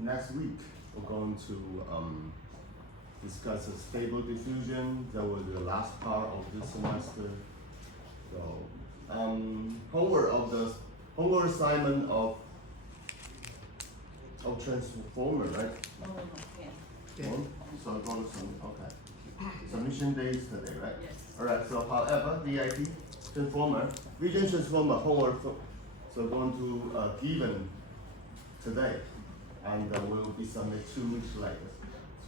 next week we're going to discuss a stable diffusion. That was the last part of this semester. So homework assignment of transformer, right? No, yeah. So going to okay. Submission day is today, right? Yes. Alright, so however, VIT transformer, vision transformer homework, so going to given today, and will be submitted 2 weeks later.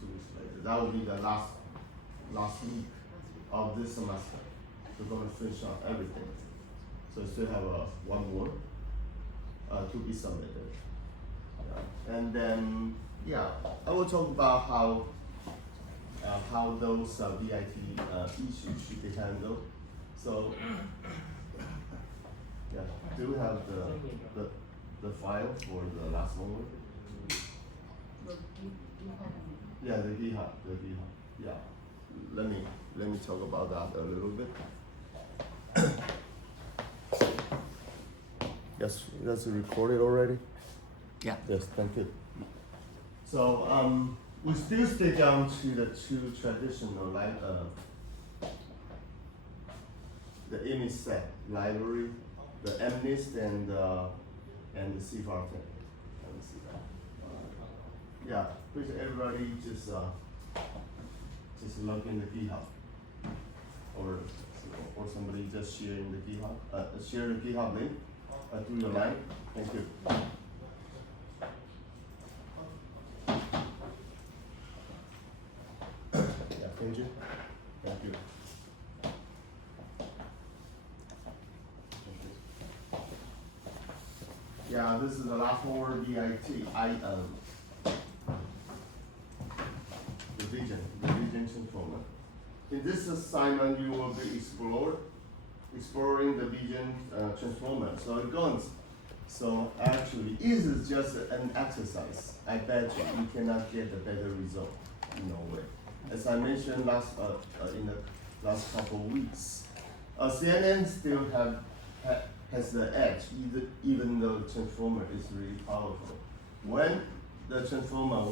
2 weeks later, that will be the last week of this semester. We're going to finish up everything. So still have one more to be submitted. Yeah. And then I will talk about how those VIT issues should be handled. So do we have the file for the last homework? Yeah, the GitHub. Yeah. Let me talk about that a little bit. Yes, that's recorded already? Yeah. Yes, thank you. So we still stay down to the two traditional, like the image set library, the MNIST and the CFAR thing. Let me see that. Yeah, please everybody just log in the GitHub, or somebody just sharing the GitHub, share the GitHub link through your line. Thank you. Yeah, thank you. Thank you. Yeah, this is the last homework VIT. The vision transformer. In this assignment, you will be exploring the vision transformer. So it goes. So actually, this is just an exercise. I bet you cannot get a better result. No way. As I mentioned in the last couple of weeks, CNN still has the edge, even though the transformer is really powerful. When the transformer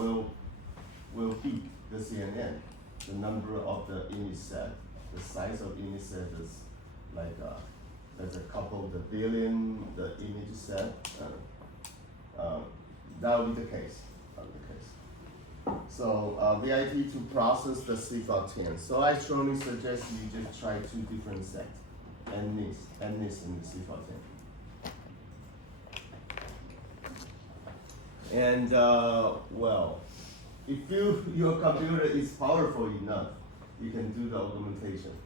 will beat the CNN, the number of the image set, the size of image set is like there's a couple of the billion the image set. That will be the case. So VIT to process the CFAR10. So I strongly suggest you just try 2 different sets, MNIST and the CFAR10. And well, if your computer is powerful enough, you can do the augmentation,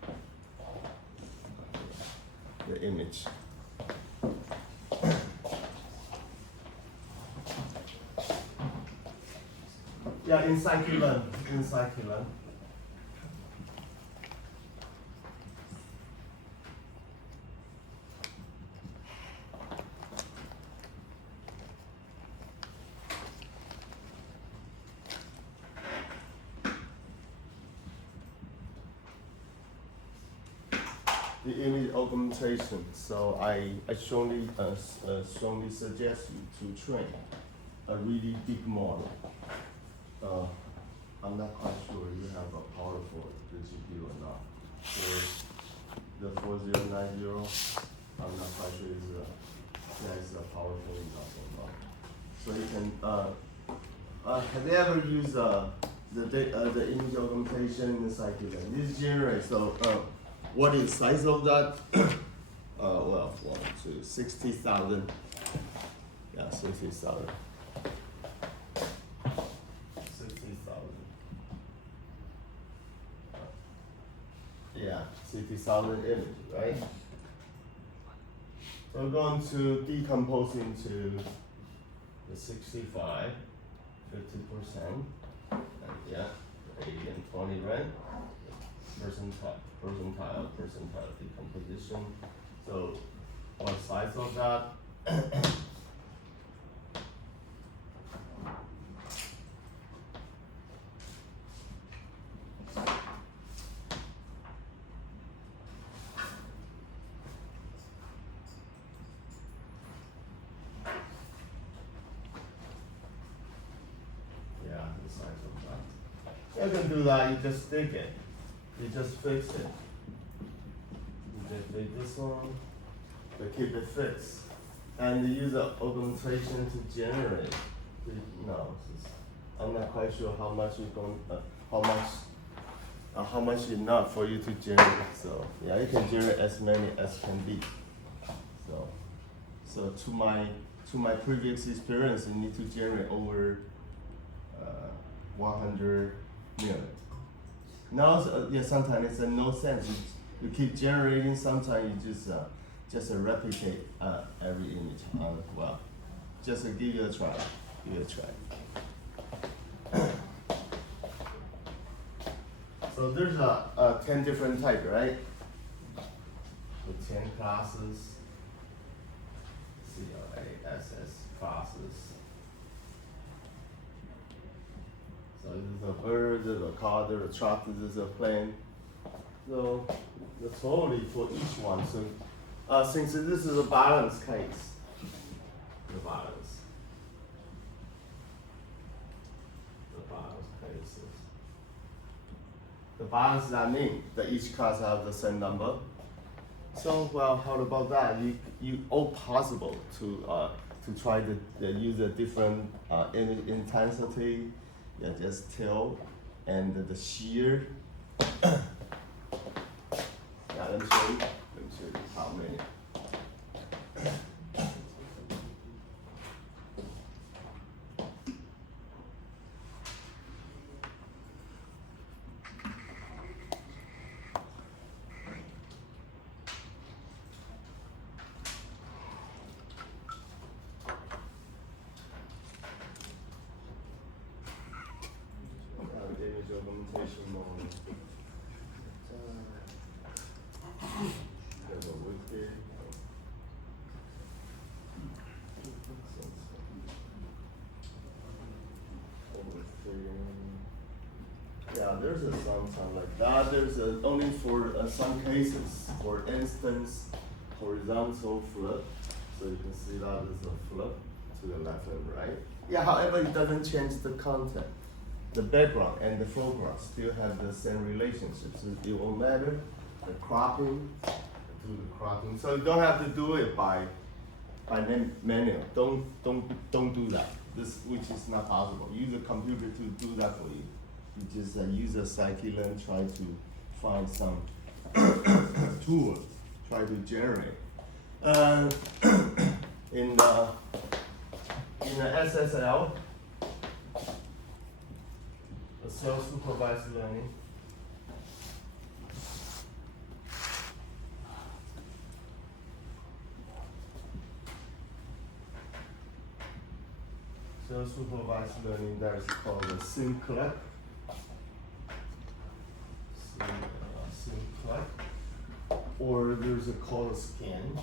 the image. Yeah, in scikit-learn. The image augmentation. So I strongly suggest you to train a really big model. I'm not quite sure you have a powerful GPU or not. For the 4090, I'm not quite sure it's powerful enough or not. So you can have you ever used the image augmentation in the scikit-learn? This generates. So what is the size of that? Well, 60,000. Yeah, 60,000. 60,000. Yeah, 60,000 images, right? So we're going to decompose into the 65, 50%, and yeah, 80 and 20, right? Percentile decomposition. So what size of that? size of that. You can do that, you just stick it. You just fix it. You just take this one, to keep it fixed. And you use the augmentation to generate. No, I'm not quite sure how much you're going, how much enough for you to generate. So yeah, you can generate as many as can be. So to my previous experience, you need to generate over 100 million. Now, yeah, sometimes it's no sense. You keep generating. Sometimes you just replicate every image. Well, just give it a try. Give it a try. So there's 10 different types, right? The 10 classes. CLASS classes. So this is a bird, there's a car, there's a truck, this is a plane. So the totally for each one. So since this is a balance case, the balance cases. The balance that means that each class have the same number. So well, how about that? You all possible to try to use a different image intensity, yeah, just tilt and the shear. Yeah, let me show you how many. Image augmentation mode. There's a wiki. Yeah, there's a something like that. There's only for some cases. For instance, horizontal flip. So you can see that is a flip to the left and right. Yeah, however, it doesn't change the content. The background and the foreground still have the same relationship. So it won't matter. The cropping, do the cropping. So you don't have to do it by manual. Don't do that. This which is not possible. Use a computer to do that for you. You just use a scikit-learn, try to find some tool, try to generate. In the SSL. Self-supervised learning. Self-supervised learning, that is called a SimClip. SimClip. Or there's a color scan.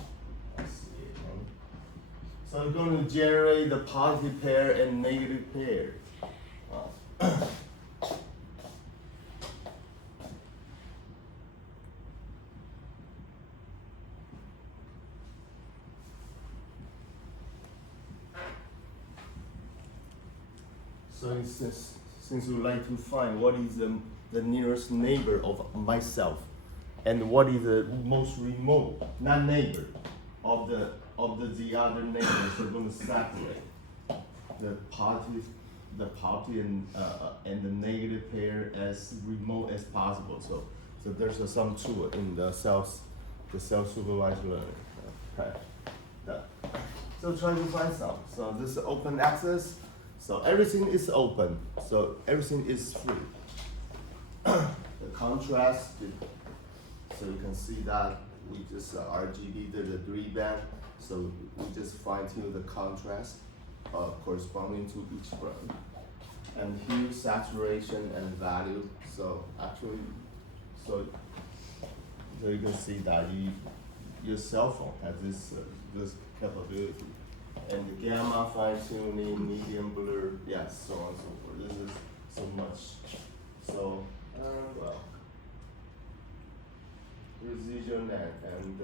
So I'm going to generate the positive pair and negative pair. So since we like to find what is the nearest neighbor of myself, and what is the most remote, not neighbor, of the other neighbors, we're going to separate the positive and the negative pair as remote as possible. So there's some tool in the self-supervised learning. Okay. So try to find some. So this is open access. So everything is open, so everything is free. The contrast, so you can see that we just RGB did a 3-band, so we just fine-tune the contrast corresponding to each brand. And hue, saturation, and value. So actually, so you can see that your cell phone has this capability. And the gamma fine-tuning, medium blur, yes, so on and so forth. This is so much. So, well, precision and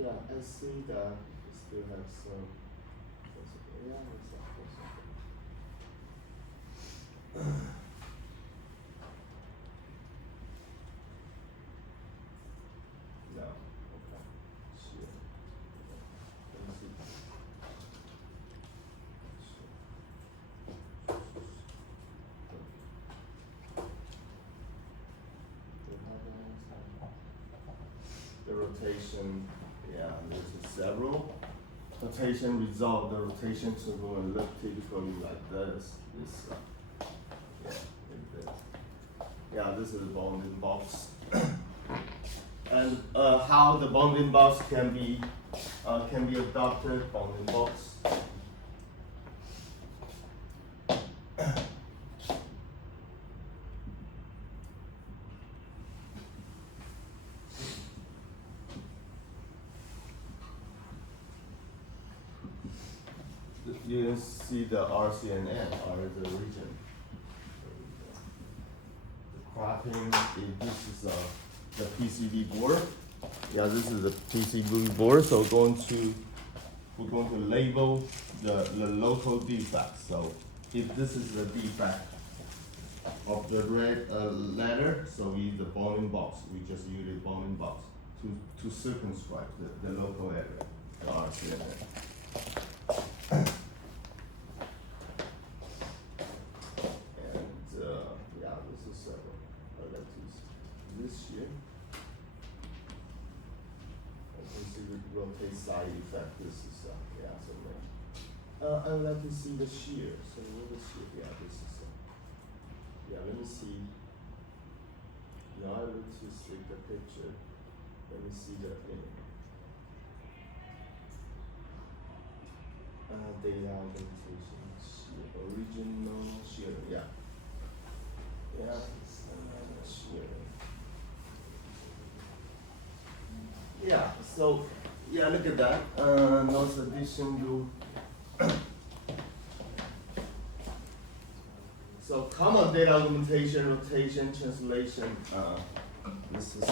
yeah, I see that we still have some, yeah, No. Okay. Shear. Let me see. The rotation, yeah, there's several. Rotation resolve the rotation to go and look typically like this. Yeah, like this. Yeah, this is a bounding box. And how the bounding box can be adopted, bounding box. You can see the RC and N are the region. The cropping, this is the PCB board. Yeah, this is the PCB board. So we're going to label the local defect. So if this is the defect of the red letter, so we use the bounding box. We just use the bounding box to circumscribe the local area, the RC and N. Yeah, this is I like this here. I can see the rotate side effect. This is yeah, so I like to see the shear. So what is shear? Yeah, this is yeah. Let me see. Now I will just take the picture. Let me see the data orientation shear, original shear. Yeah. Yeah, shear. Yeah, so, yeah, look at that. No addition to. So, common data augmentation, rotation, translation. This is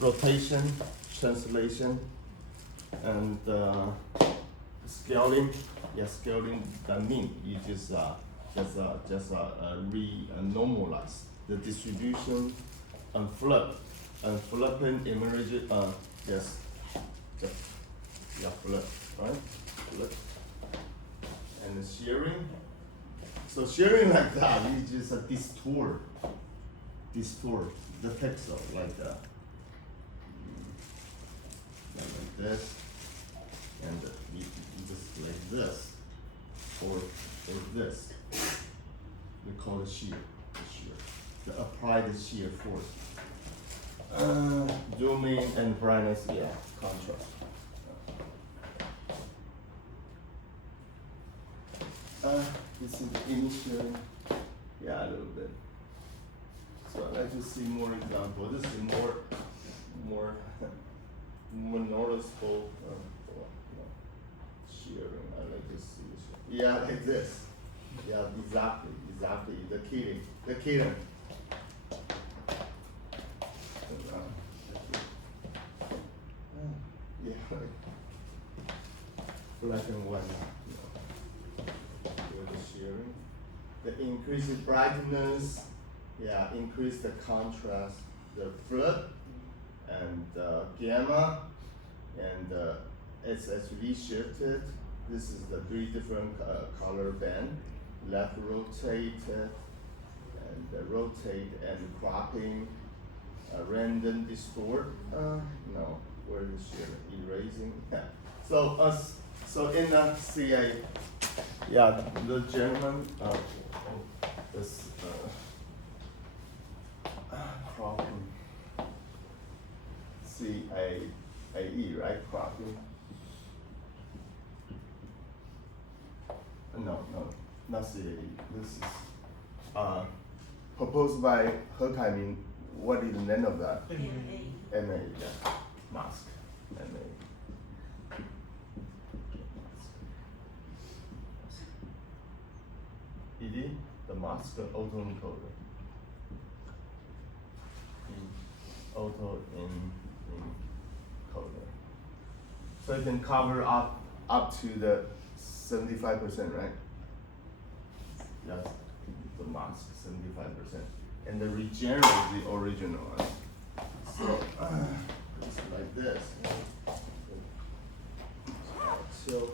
rotation, translation, and scaling. Yeah, scaling. That means you just normalize the distribution and flipping image. Yes, yeah, flip, right? Flip. And the shearing. So shearing like that, you just distort the pixel like this, and you just like this, or this. We call it shear. The applied shear force. Zoom in and brightness, yeah, contrast. This is the initial, yeah, a little bit. So I'd like to see more example. This is more noticeable. Shearing. I like to see. Yeah, like this. Yeah, exactly. The kitten. Yeah, black and white. With the shearing. The increased brightness, yeah, increase the contrast, the flip, and gamma, and SSV shifted. This is the three different color band. Left rotated, and rotate and cropping, random distort. No, where is shearing? Erasing. Yeah. So in the CA, yeah, the gentleman, this cropping, CAE, right? Cropping. No, not CAE. This is proposed by He Kaimin. What is the name of that? MA, yeah. Mask. MA. ED, the mask auto encoder. Auto encoder. So it can cover up to the 75%, right? That's the max, 75%. And the regenerate the original one. So, it's like this. So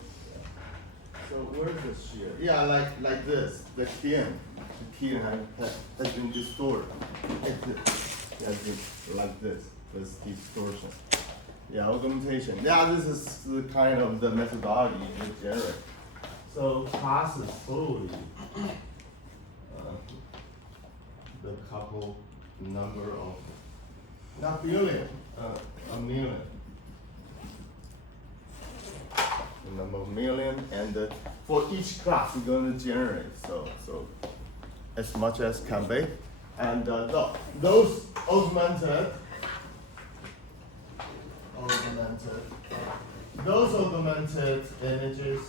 where's the shear? Yeah, like this. The key has been distorted. It has been like this. This distortion. Yeah, augmentation. Yeah, this is the kind of the methodology you generate. So passes slowly the couple number of not billion, a million. The number of million, and for each class you're going to generate so as much as can be, and those augmented images.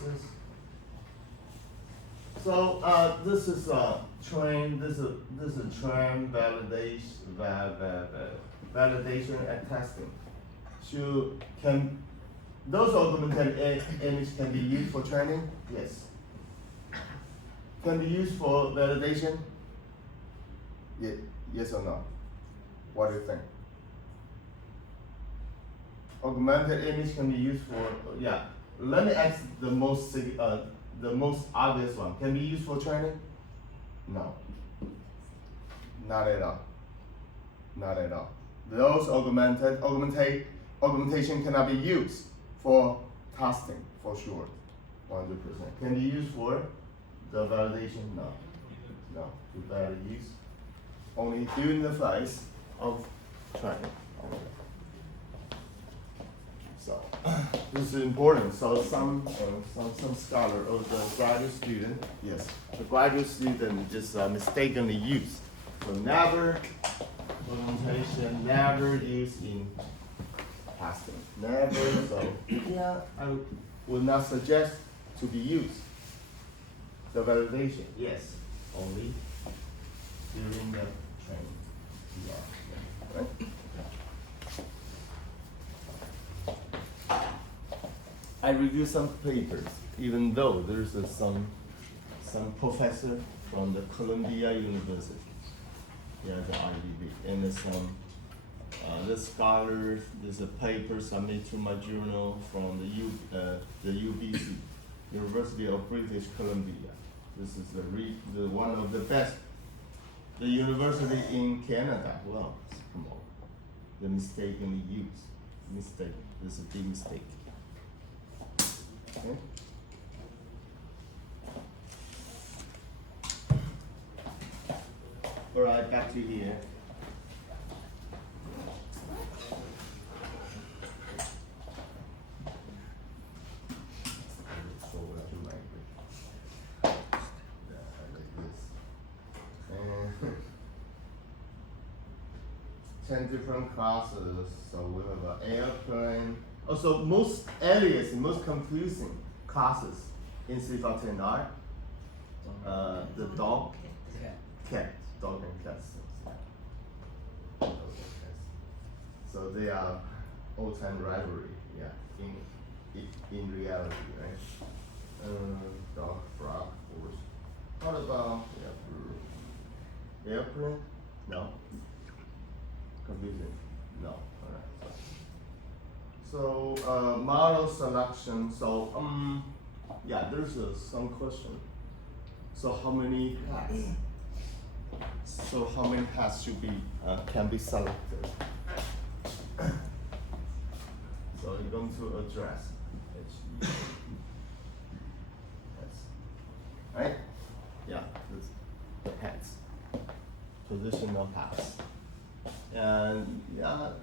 So this is train. This is train validation and testing. Those augmented images can be used for training? Yes. Can be used for validation? Yes or no? What do you think? Augmented image can be used for, yeah. Let me ask the most obvious one. Can be used for training? No. Not at all. Not at all. Those augmentation cannot be used for testing, for sure, 100%. Can be used for the validation? No. No. You better use only during the phase of training. So this is important. So some scholar or the graduate student, yes, the graduate student just mistakenly used. So never augmentation, never used in testing. Never. So yeah, I would not suggest to be used. The validation, yes, only during the training. Yeah, right? I review some papers, even though there's some professor from the Columbia University, yeah, the IDB, and there's some the scholars. There's a paper submitted to my journal from the UBC, University of British Columbia. This is the one of the best, the university in Canada. Well, come on, the mistakenly used mistake. This is a big mistake. Okay. All right, back to here. Ten different classes. So we have an airplane. Also, most confusing classes in C14R. The dog, cat, dog and cats. So they are all-time rivalry. Yeah, in reality, right? Dog, frog, horse. What about airplane? No. Confusing? No. Alright. So model selection. So yeah, there's some question. So how many hats? So how many hats should be can be selected? So you're going to address HE. Right? Yeah, this, the hats. Positional hats. And yeah,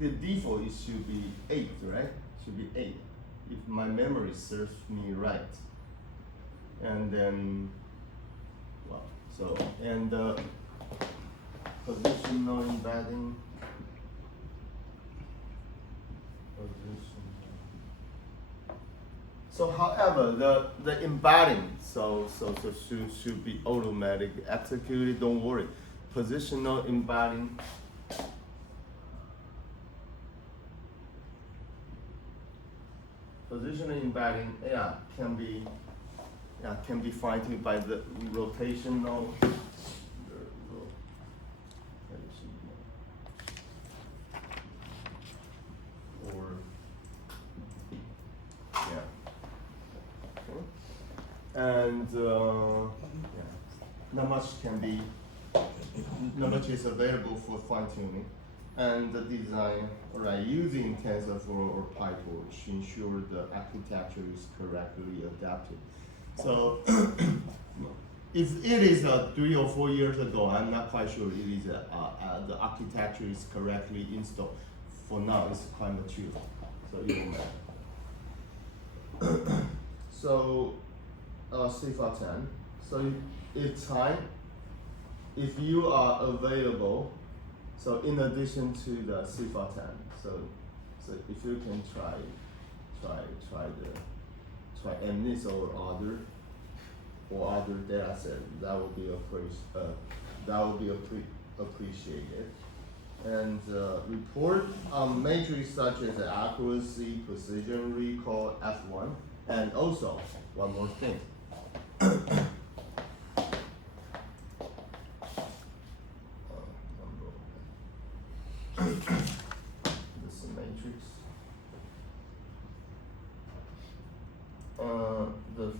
the default it should be 8, right? Should be 8, if my memory serves me right. And then, well, so and positional embedding. So, however, the embedding should be automatic executed. Don't worry. Positional embedding. Positional embedding, yeah, can be can be fine-tuned by the rotational. Or yeah. Okay. And not much is available for fine-tuning. And the design, right, using TensorFlow or PyTorch ensure the architecture is correctly adapted. So if it is 3 or 4 years ago, I'm not quite sure it is the architecture is correctly installed. For now, it's quite mature, so it won't matter. So CFA 10. So if time, if you are available. So in addition to the CFA 10, so if you can try MNIST or other data set, that would be appreciated. And report on metrics such as accuracy, precision, recall, F1, and also one more thing. This is a matrix. The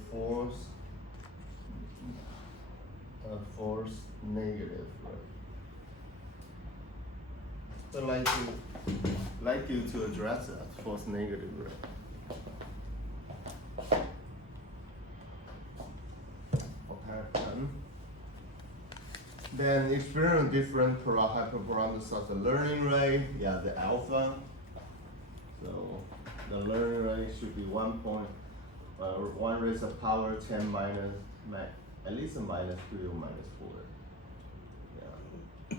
force negative, right? So like you to address that force negative, right? Okay. Then experiment different hyperparameters such as learning rate, the alpha. So the learning rate should be 1 raised to the power 10 minus, at least a minus 3 or minus 4. Yeah.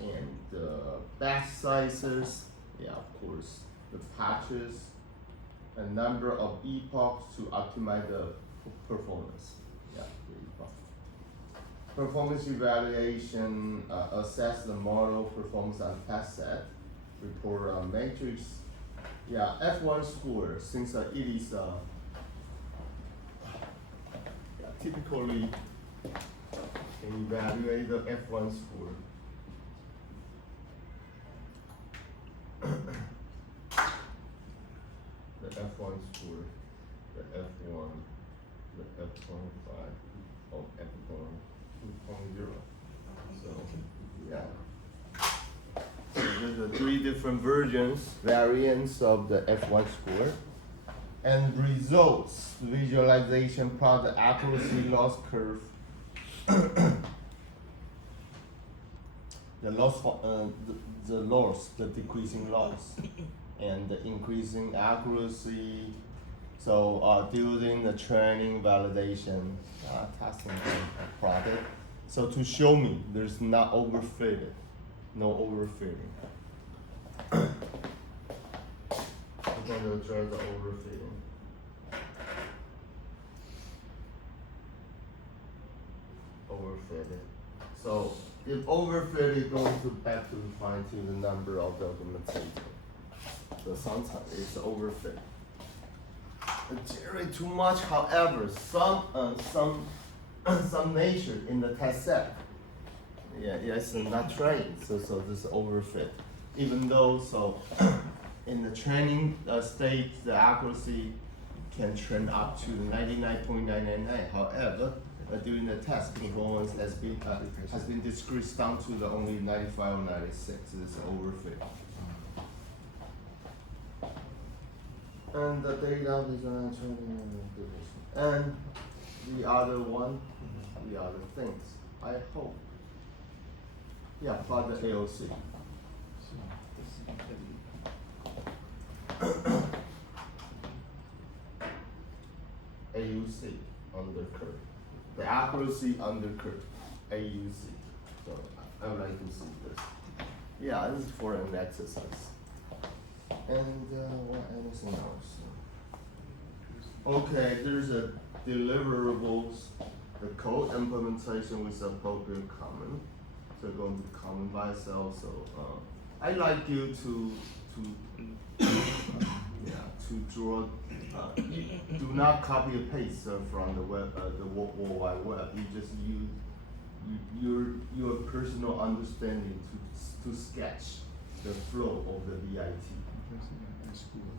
And the batch sizes, of course, the patches, a number of epochs to optimize the performance. The epoch. Performance evaluation, assess the model performance on test set, report on matrix. F1 score, since it is typically can evaluate the F1 score. The F1 score, the F1, the F.5, or F1 2.0. So there's the 3 different variants of the F1 score. And results, visualization, plot the accuracy loss curve. The decreasing loss, and the increasing accuracy. So during the training, validation, testing product. So to show me there's not overfitted, no overfitting. I'm going to address the overfitting. Overfitted. So if overfitted, going to back to fine tune the number of the documentation. So sometimes it's overfit. Generate too much, however, some nature in the test set. It's not trained, so this overfit. Even though in the training state, the accuracy can trend up to 99.999. However, during the test, performance has been decreased down to the only 95 or 96. It's overfit. And the data design training and the other things. I hope. Plot the AOC. AUC under curve. The accuracy under curve. AUC. So I would like to see this. This is for an exercise. And what anything else? Okay, there's a deliverables. The code implementation with appropriate comment. So going to comment by itself. So I'd like you to draw. Do not copy and paste from the web, the World Wide Web. You just use your personal understanding to sketch the flow of the VIT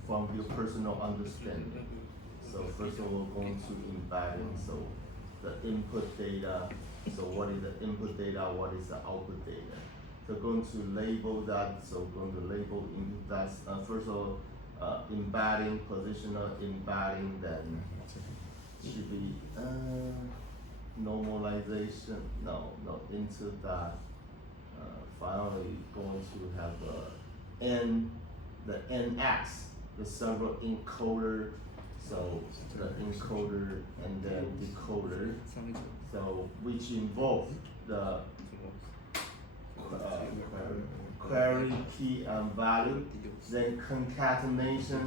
from your personal understanding. So first of all, going to embedding. So the input data. So what is the input data? What is the output data? So going to label that. So going to label into that. First of all, embedding, positional embedding. Then should be normalization. No, into that. Finally, going to have the NX, the several encoder. So the encoder and then decoder. So which involve the query key and value, then concatenation,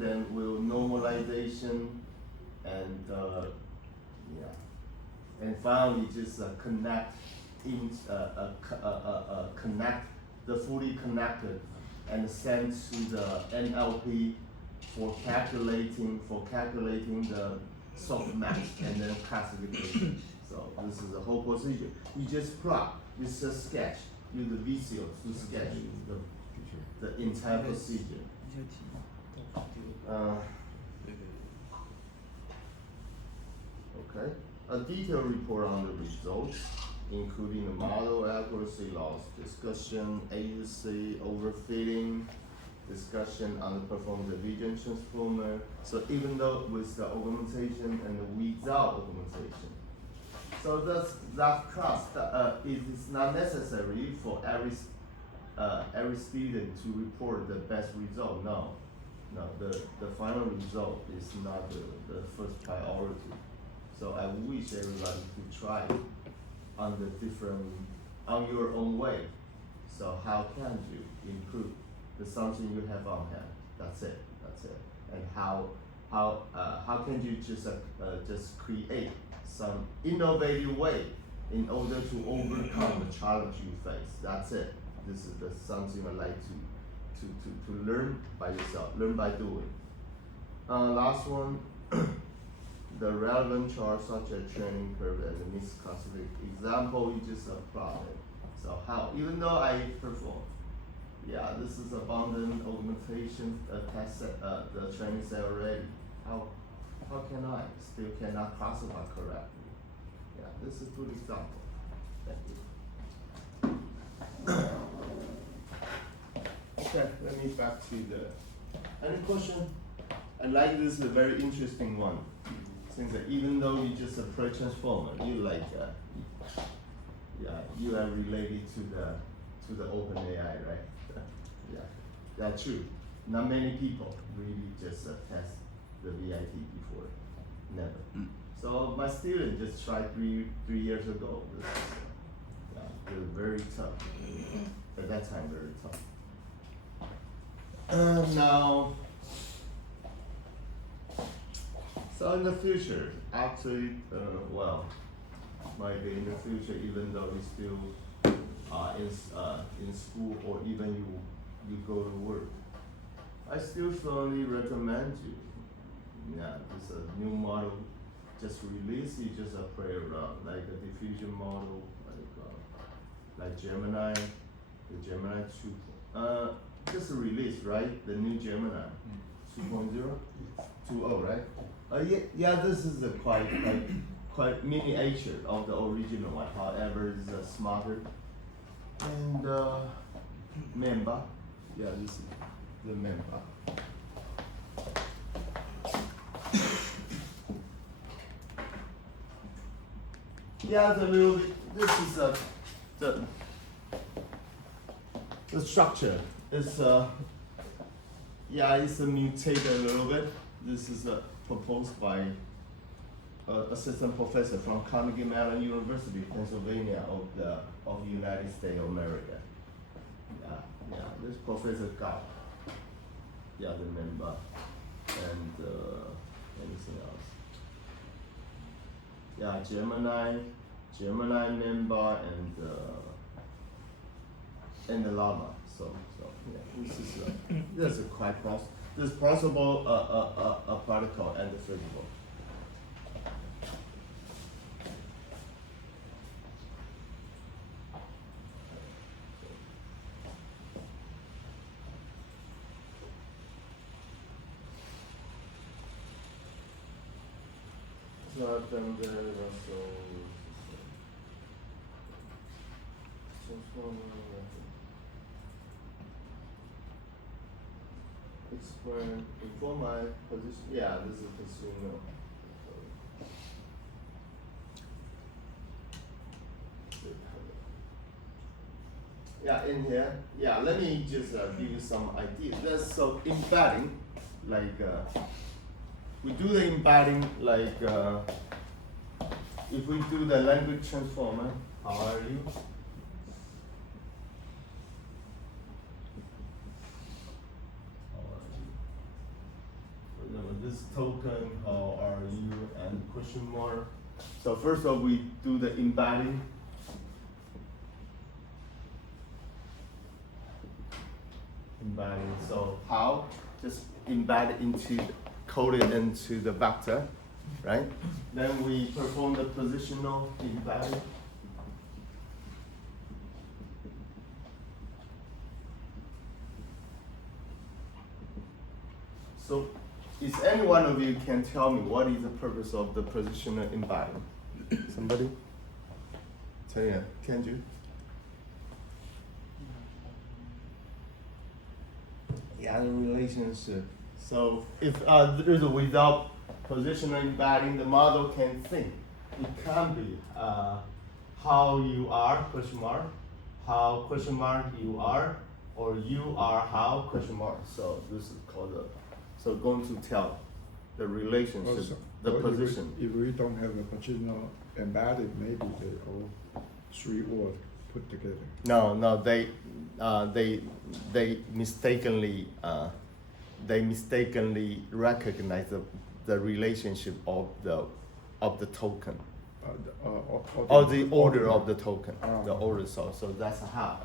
then will normalization, and and finally just connect connect the fully connected and send to the NLP for calculating the softmax and then classification. So this is the whole procedure. You just plot, it's a sketch. Use the VCO to sketch the entire procedure. Okay. A detailed report on the results, including the model accuracy loss, discussion, AUC, overfitting, discussion on the performance of the vision transformer. So even though with the augmentation and without augmentation. So that class it is not necessary for every student to report the best result. No, the final result is not the first priority. So I wish everybody could try it on your own way. So how can you improve the something you have on hand? That's it. And how can you just create some innovative way in order to overcome the challenge you face? That's it. This is something I like to learn by yourself, learn by doing. Last one, the relevant chart such as training curve and the misclassified example, you just apply it. So how, even though I perform, this is abundant augmentation test set, the training set already. How can I still cannot classify correctly? Yeah, this is a good example. Thank you. Okay, let me back to any question? I like this, a very interesting one. Since that even though you just a pre-transformer, you like you are related to the open AI, right? That's true. Not many people really just test the VIT before, never. So my student just tried three years ago. This is, it was very tough. At that time, very tough. Now, so in the future, actually, maybe in the future, even though you still in school or even you go to work, I still strongly recommend you. It's a new model just released. You just play around, like a diffusion model, like Gemini, the Gemini 2. Just released, right? The new Gemini 2.0, 2.0, right? This is a quite miniature of the original one. However, it's smarter. And Memba, this is the Memba. This is the structure. It's it's mutated a little bit. This is proposed by assistant professor from Carnegie Mellon University, Pennsylvania of the United States of America. This professor got the member and anything else. Gemini member and the llama. So this is quite this possible a particle and the physical. So then there is also explain before my position. Yeah, this is consumer. Yeah, in here. Yeah, let me just give you some ideas. That's so embedding, like we do the embedding like if we do the language transformer. How are you? This token, how are you, and question mark. So first of all, we do the embedding. Embedding. So how? Just embed into, code it into the vector, right? Then we perform the positional embedding. So, is any one of you can tell me what is the purpose of the positional embedding? Somebody? Tell you, can you? Yeah, the relationship. So if there's a without positional embedding, the model can think. It can be how you are question mark, how question mark you are, or you are how question mark. So this is called the. So going to tell the relationship, Also, the or position. If we don't have a positional embedded, maybe they all three words put together. No, they mistakenly recognize the relationship of the token, or the order of the token, the order. So that's how.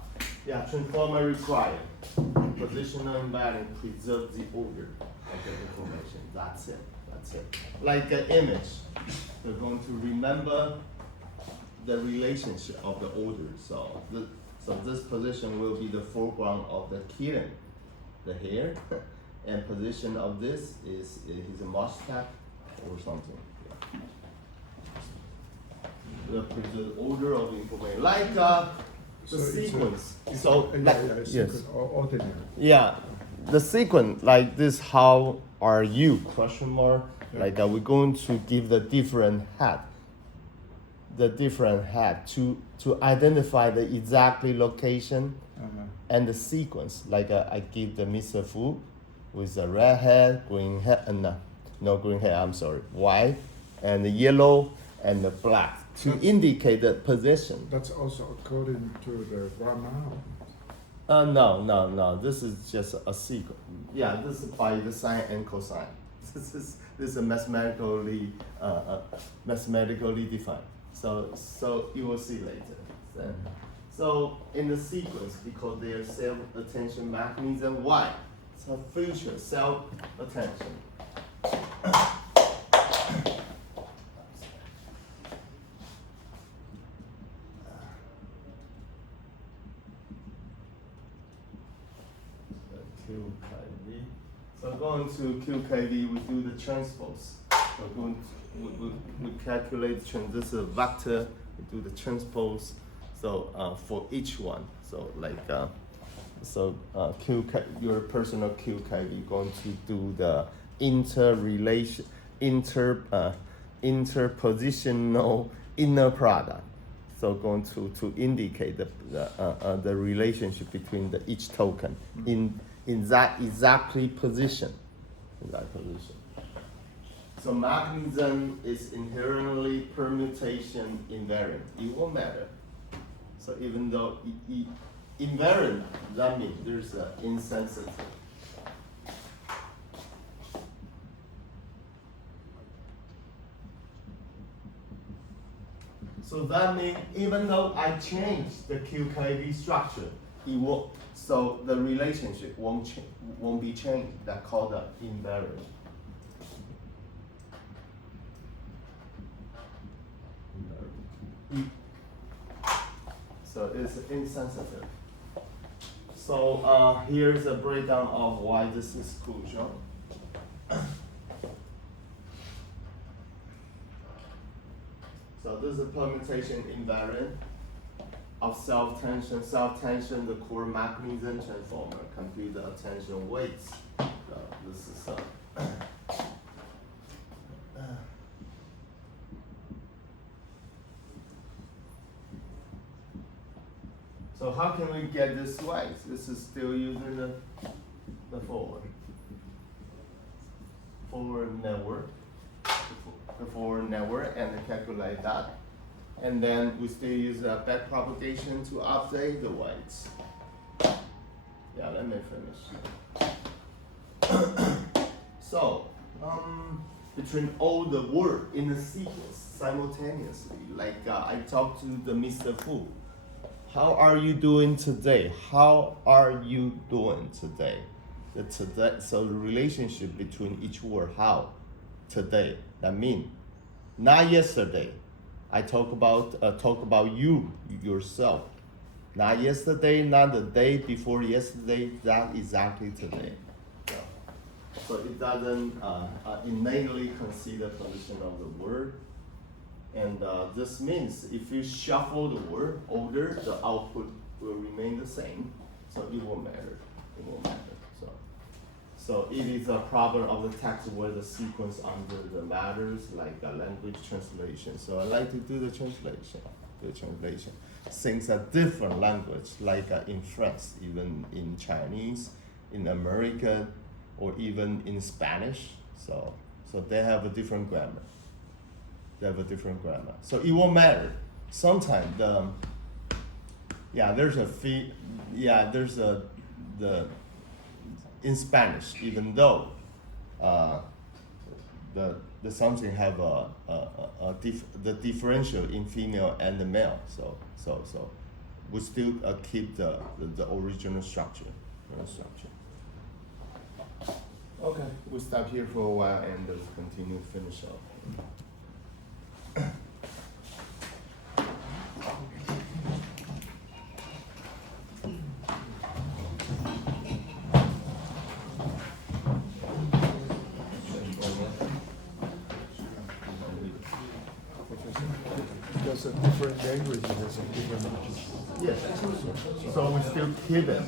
Yeah, transformer required. Positional embedding preserves the order of the information. That's it. That's it. Like an image, they're going to remember the relationship of the order. So this position will be the foreground of the kitten, the hair, and position of this is his mustache or something. Yeah. The order of the information, like the sequence. Yes. Ordinary. Yeah, the sequence like this. How are you? Question mark. Yeah. Like we're going to give the different hat. The different hat to identify the exactly location and the sequence. Like I give the Mr. Fu with the red hair, green hair, no green hair. I'm sorry, white and the yellow and the black to indicate the position. That's also according to the grammar. No. This is just a sequence. Yeah, this is by the sine and cosine. This is mathematically defined. So you will see later. So in the sequence, because they are self-attention mechanism, why? So future self-attention. QKV. So going to QKV, we do the transpose. So going to, we calculate this is a vector. We do the transpose. So for each one, so like your personal QKV going to do the interpositional inner product. So going to indicate the relationship between each token in that exactly position. So mechanism is inherently permutation invariant. It won't matter. So even though invariant, that means there's an insensitive. So that means even though I change the QKV structure, it will. So the relationship won't be changed. That's called the invariant. So it's insensitive. So here's a breakdown of why this is crucial. So this is a permutation invariant of self-tension. Self-tension, the core mechanism transformer, compute the attention weights. So this is So how can we get this weight? This is still using the forward network. The forward network, and calculate that. And then we still use back propagation to update the weights. Yeah, let me finish. So, between all the work in the sequence simultaneously, like I talked to the Mr. Fu. How are you doing today? How are you doing today? So the relationship between each word, how, today, that means not yesterday. I talk about you yourself. Not yesterday, not the day before yesterday. That exactly today. So it doesn't innately consider condition of the word, and this means if you shuffle the word order, the output will remain the same. So it won't matter. It won't matter. So it is a problem of the text where the sequence under the matters, like a language translation. So I like to do the translation. Since a different language, like in French, even in Chinese, in American, or even in Spanish. So they have a different grammar. So it won't matter. Sometimes in Spanish, even though the something have the differential in female and the male, so we still keep the original structure. Okay, we stop here for a while and continue finish up. Because a different language has a different. Yes, so we still keep it.